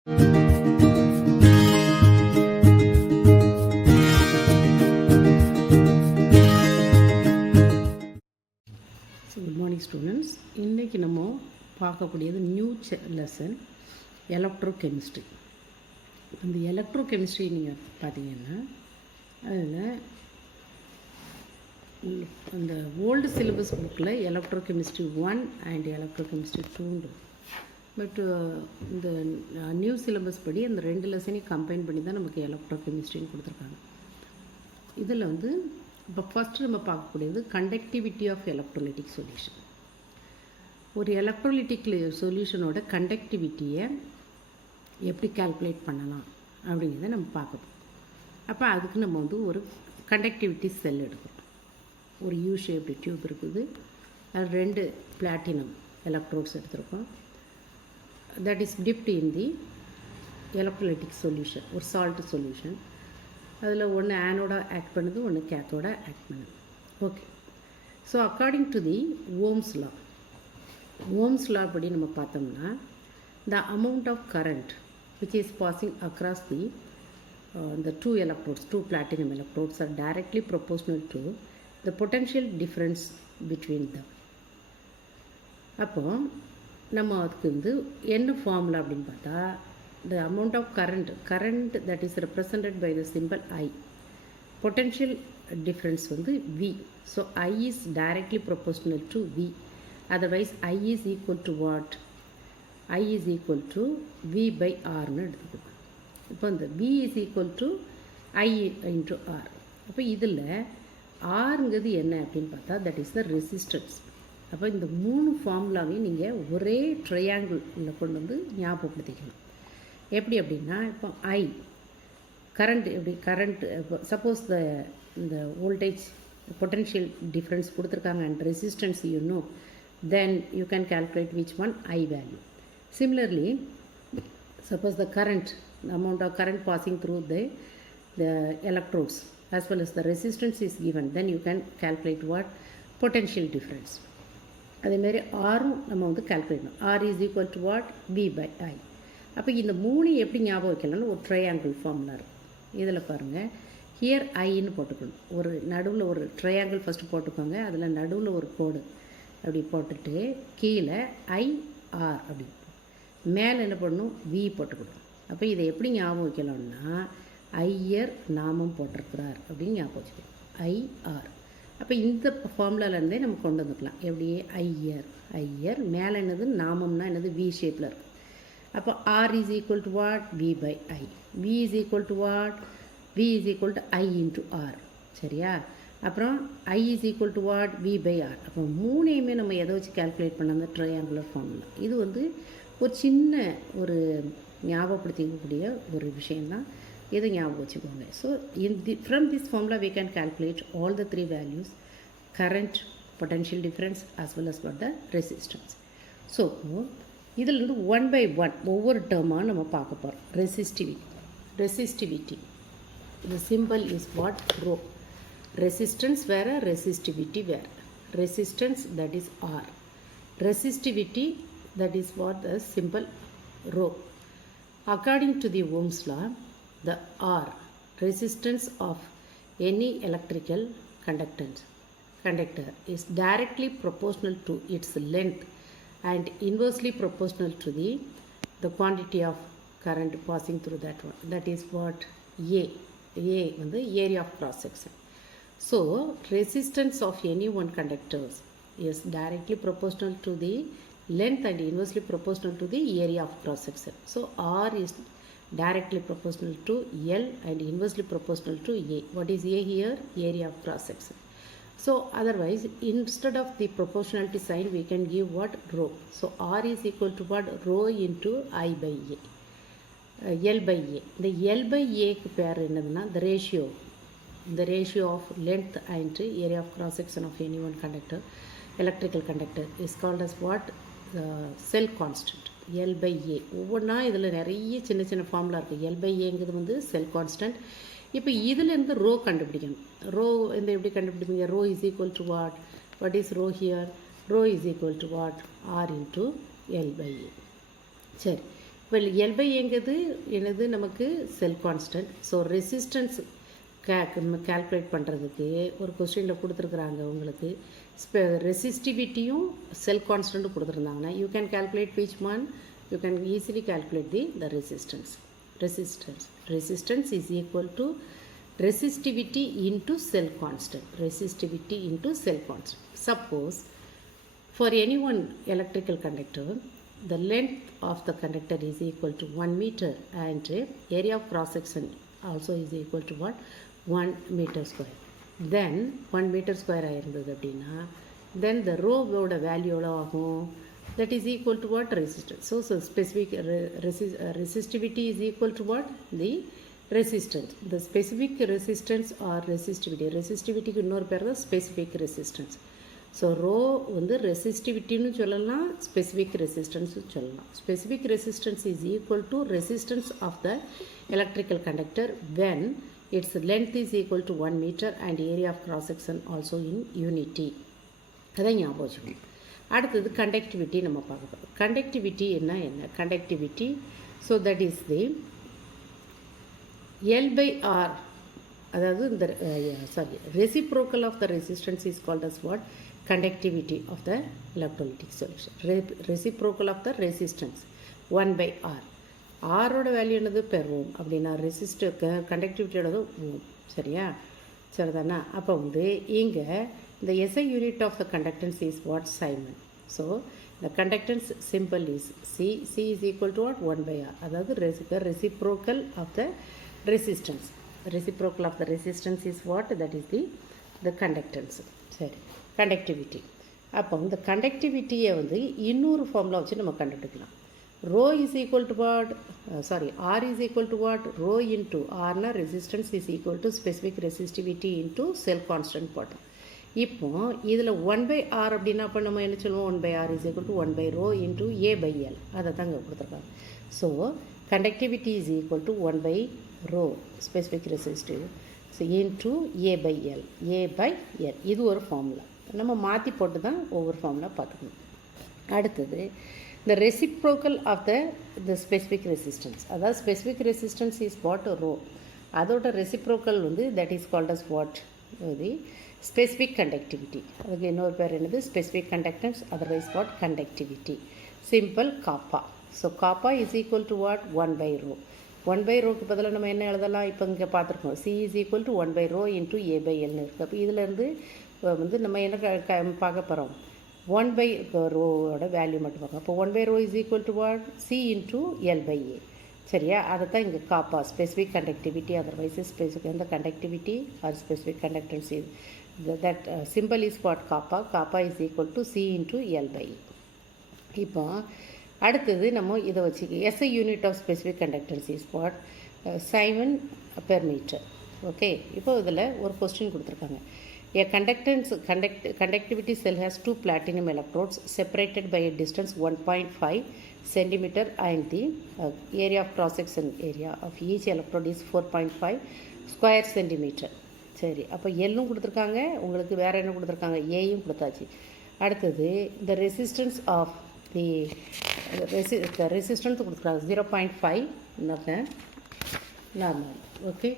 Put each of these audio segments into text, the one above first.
Good morning students. இன்றைக்கி நம்ம பார்க்கக்கூடியது நியூ லெசன் எலக்ட்ரோ கெமிஸ்ட்ரி. அந்த எலக்ட்ரோ கெமிஸ்ட்ரி நீங்கள் பார்த்தீங்கன்னா அதில் அந்த ஓல்டு சிலபஸ் புக்கில் electro chemistry 1 and electro chemistry 2. But இந்த நியூ சிலபஸ் படி அந்த 2 லெசனையும் கம்பைன் பண்ணி தான் நமக்கு எலக்ட்ரோ கெமிஸ்ட்ரின்னு கொடுத்துருக்காங்க. இதில் இப்போ ஃபஸ்ட்டு நம்ம பார்க்கக்கூடியது கண்டக்டிவிட்டி ஆஃப் எலக்ட்ரோலிட்டிக் சொல்யூஷன். ஒரு எலக்ட்ரோலிட்டிக் சொல்யூஷனோட கண்டக்டிவிட்டியை எப்படி கால்குலேட் பண்ணலாம் அப்படிங்கிறத நம்ம பார்க்கணும். அப்போ அதுக்கு நம்ம ஒரு கண்டக்டிவிட்டி செல் எடுக்கிறோம். ஒரு யூ ஷேப்டு டியூப் இருக்குது, அது 2 பிளாட்டினம் எலக்ட்ரோட்ஸ் எடுத்திருக்கோம். That is dipped in the electrolytic solution, ஒரு சால்ட் சொல்யூஷன். அதில் ஒன்று ஆனோட ஆக்ட் பண்ணுது, ஒன்று கேத்தோட ஆக்ட் பண்ணுது. Okay, so according to the Ohm's law படி நம்ம பார்த்தோம்னா the amount of current which is passing across the the 2 electrodes, 2 platinum electrodes are directly proportional to the potential difference between them. அப்போ நம்ம அதுக்கு என்ன ஃபார்முலா அப்படின்னு பார்த்தா, the amount of current that is represented by the symbol I, potential difference V. So I is directly proportional to V. Otherwise I is equal to what? I is equal to V by R னு எடுத்துக்கணும். இப்போ இந்த V is equal to I into R. அப்போ இதில் ஆறுங்கிறது என்ன அப்படின்னு பார்த்தா தட் இஸ் த ரெசிஸ்டன்ஸ். அப்போ இந்த 3 ஃபார்முலாவையும் நீங்கள் ஒரே ட்ரையாங்கிளில் கொண்டு ஞாபகப்படுத்திக்கணும். எப்படி அப்படின்னா, இப்போ ஐ கரண்ட், எப்படி கரண்ட், சப்போஸ் இந்த வோல்டேஜ் பொட்டென்ஷியல் டிஃப்ரென்ஸ் கொடுத்துருக்காங்க and resistance then you can calculate which one I value. Similarly suppose the amount of current passing through the electrodes as well as the resistance is given, then you can calculate what? Potential difference. அதேமாதிரி ஆரும் நம்ம calculate பண்ணணும். R is equal to what? V by I. அப்போ இந்த 3 எப்படி ஞாபகம் வைக்கலாம்னு ஒரு triangle formula இருக்குது. இதில் பாருங்கள், ஹியர் ஐன்னு போட்டுக்கணும். ஒரு நடுவில் ஒரு ட்ரையாங்கிள் ஃபஸ்ட்டு போட்டுக்கோங்க. அதில் நடுவில் ஒரு கோடு அப்படி போட்டுட்டு கீழே IR அப்படி மேலே என்ன பண்ணணும்? V போட்டுக்கணும். அப்போ இதை எப்படி ஞாபகம் வைக்கலாம்னா, ஐயர் நாமம் போட்டிருக்கிறார் அப்படின்னு ஞாபகம் வச்சுக்கணும். IR. அப்போ இந்த ஃபார்முலாலேருந்தே நம்ம கொண்டு வந்துக்கலாம். எப்படி? ஐயர் மேலே என்னது? நாமம்னா என்னது? V ஷேப்பில் இருக்கும். அப்போ R is equal to what? V by I. V is equal to what? V is equal to I into R. சரியா? அப்புறம் I is equal to what? V by R. அப்போ 3ஐயுமே நம்ம எதை வச்சு கால்குலேட் பண்ண அந்த ட்ரையாங்குலர் ஃபார்முலா. இது ஒரு சின்ன ஒரு ஞாபகப்படுத்திக்கக்கூடிய ஒரு விஷயந்தான். இதை ஞாபகம் வச்சுக்கோங்க. So from this formula we can calculate all the 3 values: current, potential difference as well as what the resistance. So இதில் ஒன் பை ஒன் ஒவ்வொரு டேர்மாக நம்ம பார்க்க போகிறோம். Resistivity the symbol is what? Rho. Resistance வேறு, resistivity வேறு. Resistance, that is R. Resistivity, that is what? The symbol rho. According to the Ohm's law, the R, resistance of any electrical conductor is directly proportional to its length and inversely proportional to the quantity of current passing through that one. That is what? A area of cross section. So resistance of any one conductor is directly proportional to the length and inversely proportional to the area of cross section. So R is directly proportional to L and inversely proportional to A. What is A here? Area of cross section. So otherwise, instead of the proportionality sign, we can give what? Rho. So R is equal to what? Rho into I by A. L by A. The L by A க்கு பேர் என்னதுன்னா the ratio of length and area of cross section of any one conductor, electrical conductor, is called as what? Cell constant. L by A. ஒவ்வொன்றா இதில் நிறைய சின்ன சின்ன formula இருக்குது. L by Aங்கிறது செல் கான்ஸ்டன்ட். இப்போ இதிலேருந்து ரோ கண்டுபிடிக்கணும். ரோ எப்படி கண்டுபிடிப்பீங்க? Rho is equal to what? What is rho here? Rho is equal to what? R into L by A. சரி, வெல் எல் பை ஏங்கிறது என்னது நமக்கு cell constant. So resistance calculate பண்ணுறதுக்கு ஒரு கொஸ்டினில் கொடுத்துருக்குறாங்க உங்களுக்கு. ரெசிஸ்டிவிட்டியும் செல் கான்ஸ்டன்ட்டும் கொடுத்துருந்தாங்கன்னா you can calculate which one, you can easily calculate the resistance. Resistance is equal to resistivity into cell constant. Resistivity into cell constant. Suppose for any one electrical conductor, the length of the conductor is equal to 1 meter and area of cross section also is equal to what? 1 meter square. Then 1 meter square ஆயிருந்தது அப்படின்னா then the rho ஓட value எவ்வளோ ஆகும்? That is equal to what? Resistance. So specific resistivity is equal to what? The resistance. The specific resistance or resistivity. Resistivity க்கு இன்னொரு பேர் தான் specific resistance. So rho வந்து ரெசிஸ்டிவிட்டின்னு சொல்லலாம், ஸ்பெசிஃபிக் ரெசிஸ்டன்ஸ் சொல்லலாம். Specific resistance is equal to resistance of the electrical conductor when its length is equal to 1 metre and area of cross section also in unity. அதை ஞாபகம் வச்சுக்கணும். அடுத்தது conductivity நம்ம பார்க்க போகிறோம். கண்டக்டிவிட்டி என்ன conductivity? So that is the L by R, அதாவது இந்த reciprocal of the resistance is called as what? Conductivity of the electrolytic solution. Reciprocal of the resistance 1 by R. R ஓட வேல்யூ என்னது? Per ஓம். அப்படின்னா resistor கண்டக்டிவிட்டியோட ஓம். சரியா? சரிதானா? அப்போ வந்து இங்கே இந்த SI unit of the conductance is what? Siemens. So the conductance symbol is C. C is equal to what? 1 by R. அதாவது reciprocal of the resistance. Reciprocal of the resistance is what? That is the conductance. சரி, conductivity. அப்போ இந்த கண்டக்டிவிட்டியை வந்து இன்னொரு formula வச்சு நம்ம கண்டுபிடிக்கலாம். Rho is equal to what? R is equal to what? Rho into ஆர்னா resistance is equal to specific resistivity into cell constant போட்டோம். இப்போ இதில் 1 பை ஆர் அப்படின்னா அப்போ நம்ம என்ன சொல்லுவோம்? 1 by R is equal to 1 by rho into A by L. அதை தான் இங்கே கொடுத்துருக்காங்க. So conductivity is equal to 1 by rho specific resistive into A by L. A by L இது ஒரு ஃபார்முலா. நம்ம மாற்றி போட்டு தான் ஒவ்வொரு ஃபார்முலா பார்த்துக்கணும். அடுத்தது இந்த reciprocal of the specific resistance, அதாவது specific resistance is what? Rho. அதோட ரெசிப்ரோக்கல் வந்து that is called as what? The specific conductivity. அதுக்கு இன்னொரு பேர் என்னது? Specific conductance, otherwise what? Conductivity. Simple kappa. So kappa is equal to what? 1 by rho. 1 by ரோக்கு பதிலாக நம்ம என்ன எழுதலாம்? இப்போ இங்கே பார்த்துருக்கோம். C is equal to 1 by rho into A by எல்னு இருக்குது. அப்போ இதிலேருந்து வந்து நம்ம என்ன பார்க்க போகிறோம்? 1 பை ரோவோட வேல்யூ மட்டும் பார்க்கணும். அப்போ 1 by rho is equal to what? C into L by A. சரியா? அதை தான் இங்கே kappa specific conductivity, otherwise specific இந்த conductivity or specific conductance is that simple is what? Kappa. Kappa is equal to C into L by A. இப்போ அடுத்தது நம்ம இதை வச்சு SI unit of specific conductance is what? Siemens per metre. Okay, இப்போ இதில் ஒரு question கொடுத்துருக்காங்க. A conductivity cell has 2 platinum electrodes separated by a distance 1.5 centimeter and the area of cross section area of each electrode is 4.5 square centimeter. சரி, அப்போ எல்லும் கொடுத்துருக்காங்க, உங்களுக்கு வேறு என்ன கொடுத்துருக்காங்க? ஏயும் கொடுத்தாச்சு. அடுத்தது இந்த ரெசிஸ்டன்ஸ் ஆஃப் தி ரெசிஸ்டன்ஸ் கொடுத்துருக்காங்க 0.5 normal. Okay,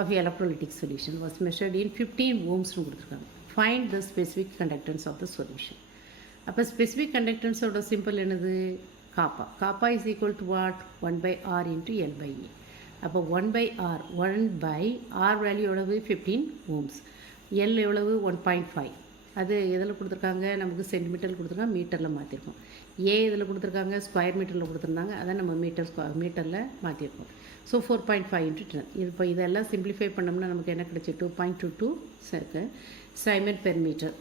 of electrolytic solution was measured in 15 ohms னு கொடுத்துருக்காங்க. Find the specific conductance of the solution. அப்போ specific conductance ஓட சிம்பிள் என்னது? Kappa. Kappa is equal to what? 1 by R into L by A. அப்போ 1 by R, 1 by R value எவ்வளவு? 15 ohms. L எவ்வளவு? 1.5. அது எதில் கொடுத்துருக்காங்க? நமக்கு சென்டிமீட்டரில் கொடுத்துருக்காங்க, மீட்டரில் மாற்றிருக்கோம். ஏ இதில் கொடுத்துருக்காங்க, ஸ்கொயர் மீட்டரில் கொடுத்துருந்தாங்க, அதை நம்ம மீட்டரில் மாற்றிருக்கோம். So 4.5 into 10. இப்போ இதெல்லாம் சிம்பிளிஃபை பண்ணோம்னா நமக்கு என்ன கிடச்சி? 2.22 சைமன் பெர் மீட்டர்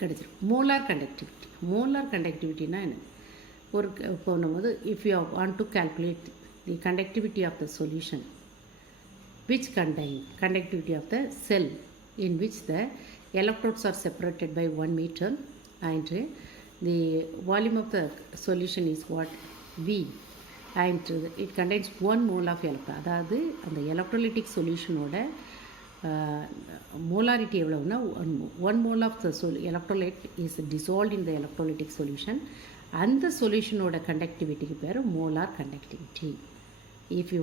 கிடச்சிரும். Molar conductivity. மோலார் கண்டக்டிவிட்டினா என்ன? ஒரு போகும்போது if you want to calculate the conductivity of the solution which contain conductivity of the cell in which the electrodes are separated by 1 meter and the volume of the solution is what? V, and it contains 1 mole of electron. அதாவது அந்த electrolytic சொல்யூஷனோட molarity எவ்வளவுனா 1 mole of the electrolyte is dissolved in the electrolytic solution அந்த சொல்யூஷனோட கண்டக்டிவிட்டிக்கு பேர் molar conductivity. If you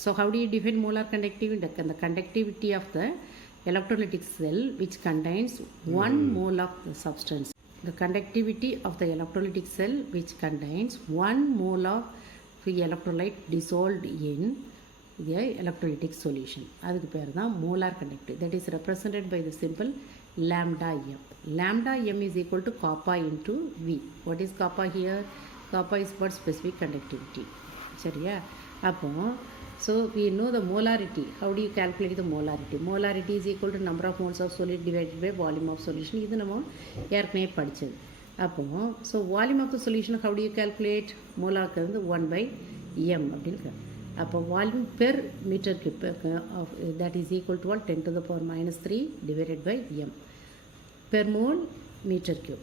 so how do you define molar conductivity? The conductivity of the electrolytic cell which contains 1 mole of the substance. The conductivity of the electrolytic cell which contains 1 mole of the electrolyte dissolved in the electrolytic solution. அதுக்கு பேர் தான் molar conductivity. That is represented by the symbol lambda m. Lambda m is equal to kappa into V. What is kappa here? Kappa is for specific conductivity. சரியா? அப்போ so we know the molarity. How do you calculate the molarity? Molarity is equal to number of moles of solid divided by volume of solution. இது நம்ம ஏற்கனவே படித்தது. அப்போ so volume of the solution how do you calculate? மோலாருக்கு வந்து 1/m அப்படின்னு. அப்போ volume per metre cube that is equal to 10 to the power minus 3 divided by m per mole meter cube.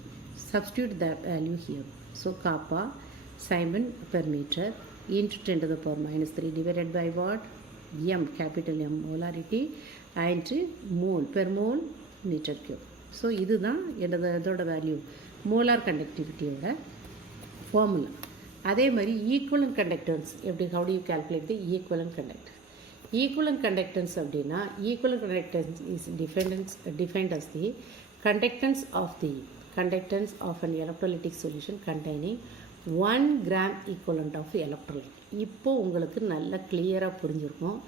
Substitute that value here. So kappa Simon per meter into 10 to the power minus 3 divided by what? M, capital M, molarity, and mole per mole meter cube. So இதுதான் இதோட value molar கண்டக்டிவிட்டியோட formula. அதே மாதிரி equivalent conductance எப்படி, how do you calculate the equivalent conductance? Equivalent conductance அப்படின்னா equivalent conductance is defined as the conductance of an electrolytic solution containing 1 gram equivalent of electrolyte. இப்போ உங்களுக்கு நல்ல கிளியராக புரிஞ்சிருக்கும்.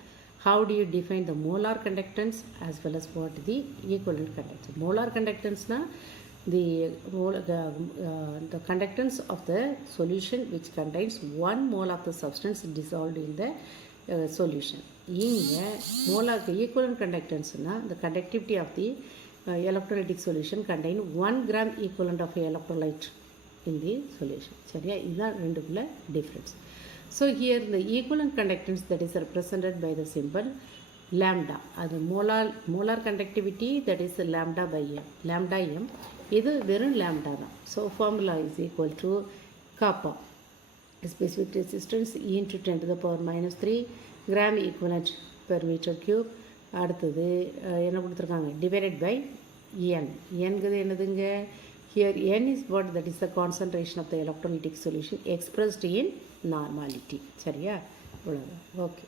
How do you define the molar conductance as well as what the equivalent conductance? Molar conductance na the conductance of the solution which contains 1 mole of the substance dissolved in the solution. இங்கே molar equivalent conductance na the conductivity of the electrolytic solution contain 1 gram equivalent of electrolyte in the solution. சரியா? இதுதான் ரெண்டுக்குள்ள difference. So here the equivalent conductance that is represented by the symbol lambda. அது molar conductivity that is lambda by m. Lambda m இது வெறும் lambda தான். So formula is equal to kappa specific resistance E into 10 to the power minus 3 gram equivalent per meter cube. அடுத்தது என்ன கொடுத்துருக்காங்க, divided by n. nங்கிறது என்னதுங்க, here n is what, that is the concentration of the electrolytic solution expressed in normality. சரியா? அவ்வளோதான். Okay.